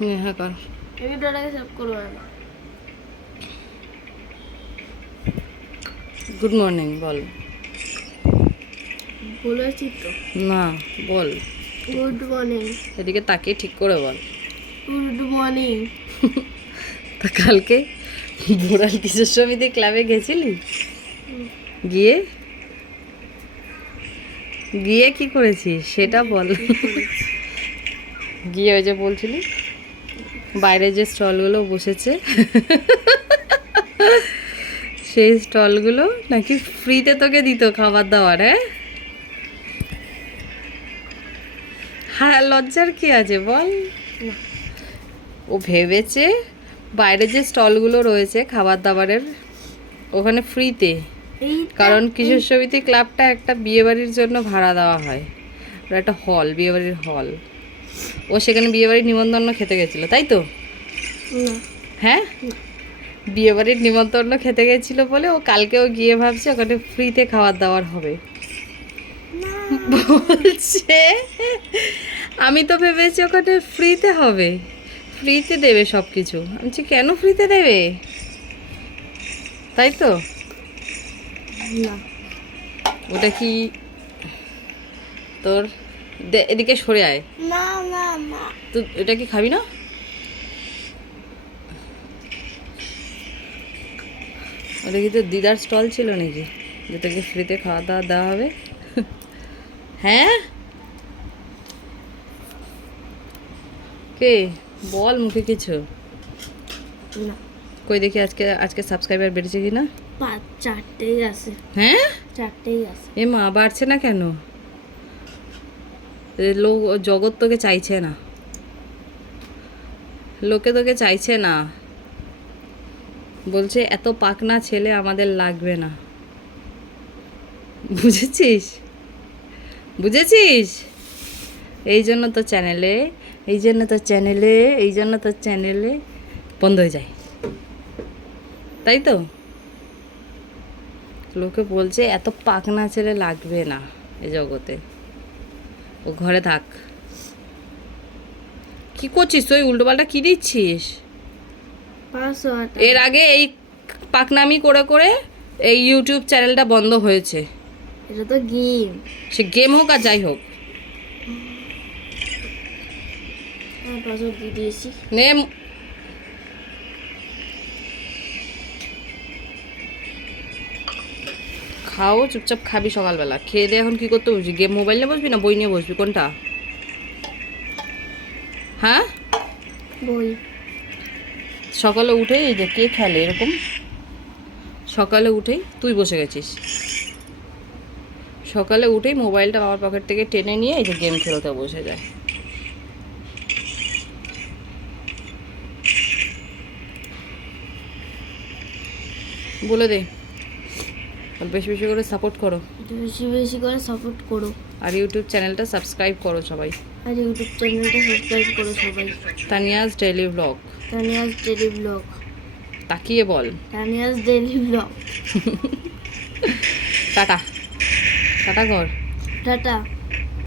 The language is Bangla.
হুম, হ্যাঁ কর। ভিডিওটাকে সেভ করব গুড মর্নিং বল। বলেছি তো। না বল। গুড মর্নিং এদিকে তাকিয়ে ঠিক করে বল। গুড মর্নিং তা কালকে বোরাল কিশোর সমিতি ক্লাবে গেছিলি? গিয়ে? গিয়ে কি করেছিস? সেটা বল। গিয়ে ওই যে বলছিলি বাইরে যে স্টলগুলো বসেছে সেই স্টলগুলো নাকি ফ্রিতে তোকে দিত খাবার দাবার হ্যাঁ? হ্যাঁ লজ্জার কি আছে বল? ও ভেবেছে বাইরে যে স্টলগুলো রয়েছে খাবার দাবারের ওখানে ফ্রিতে। কারণ কিশোর সমিতি ক্লাবটা একটা বিয়েবাড়ির জন্য ভাড়া দেওয়া হয়। ওটা একটা হল বিয়েবাড়ির হল। ও সেখানে বিয়েবাড়ির নিমন্ত্রণ খেতে গেছিল তাই তো? হ্যাঁ? বিয়েবাড়ির নিমন্ত্রণ খেতে গেছিল বলে ও কালকেও গিয়ে ভাবছে ওখানে ফ্রিতে খাবার দাবার হবে। বলছে আমি তো ভেবেছি ওখানে ফ্রিতে হবে। ফ্রিতে দেবে সব কিছু আমি বলছি, কেন ফ্রিতে দেবে? তাই তো? না। ওটা কি তোর এদিকে সরে আয়। না না না। তো এটা কি খাবি না? ওটা কি তোর দিদার স্টল ছিল নাকি? যে তোকে ফ্রিতে খাওয়া দাওয়া দেওয়া হবে? হ্যাঁ? কে? বল মুখে কিছু। না। কই দেখি আজকে আজকে সাবস্ক্রাইবার বেড়েছে কি না পাঁচ চারটেই আছে। হ্যাঁ? চারটেই আছে। এ মা বাড়ছে না কেন? লোক জগৎ তোকে চাইছে না। লোকে তোকে চাইছে না। বলছে, এত পাকনা ছেলে আমাদের লাগবে না। বুঝেছিস? বুঝেছিস? এই জন্য তো চ্যানেলে, এই জন্য তো চ্যানেলে, এই জন্য তো চ্যানেলে বন্ধ হয়ে যায়। তাই তো? লোকে বলছে, এত পাকনা ছেলে লাগবে না এই জগতে। ও ঘরে থাক। কি করছিস তুই? উল্টোপাল্টা কি দিচ্ছিস? এর আগে এই পাকনামি করে করে এই ইউটিউব চ্যানেলটা বন্ধ হয়েছে। এটা তো গেম। সে গেম হোক আর যাই হোক। হ্যাঁ দিয়েছি। নে খাও চুপচাপ খাবি সকালবেলা। খেয়ে দিয়ে এখন কি করতে বসবি? গেম মোবাইল নিয়ে বসবি না বই নিয়ে বসবি? কোনটা? হ্যাঁ? বই। সকালে উঠে এই যে কে খেলে এরকম? সকালে উঠেই তুই বসে গেছিস। সকালে উঠেই মোবাইলটা আমার পকেট থেকে টেনে নিয়ে এই যে গেম খেলতে বসে যায়। বলে দে। বেশি বেশি করে সাপোর্ট করো। বেশি বেশি করে সাপোর্ট করো। আর ইউটিউব চ্যানেলটা সাবস্ক্রাইব করো সবাই। আর ইউটিউব চ্যানেলটা সাবস্ক্রাইব করো সবাই। Tania's daily vlog Tania's daily vlog তাকিয়ে বল। Tania's daily vlog tata. Tata কর টাটা।